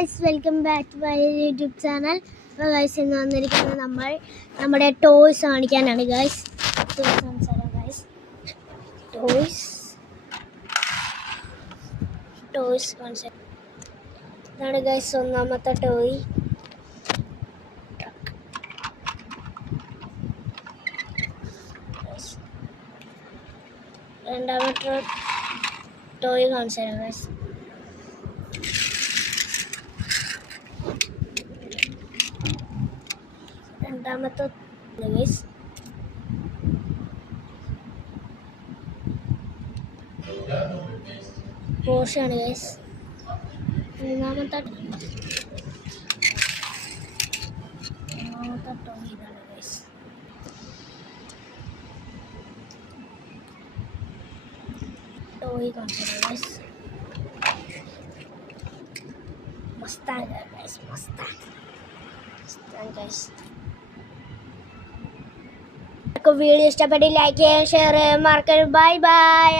Welcome back to my YouTube channel. അപ്പോൾ guys ഇന്ന് വന്നിരിക്കുന്നത് നമ്മുടെ ടോയ്സ് കാണിക്കാനാണ് ഗൈസ്. ടോയ്സ് കാണിച്ചാൽ ഇതാണ് ഗൈസ് ഒന്നാമത്തെ ടോയ്. രണ്ടാമത്തെ ടോയ് കാണിച്ചു തരാം ഗൈസ്. രണ്ടാമത്തെ ഗൈസ് പോർഷാണ് ഗൈസ്. മൂന്നാമത്തെ ടോയ് ഇതാണ് ഗൈസ്. ടോയ് കാണിച്ചു guys. Mastan guys, Mastan guys. Video ഇഷ്ടപ്പെട്ട് ലൈക്ക് ചെയ്യാൻ ഷെയർ ചെയ്യാൻ മറക്കരുത്. Bye bye.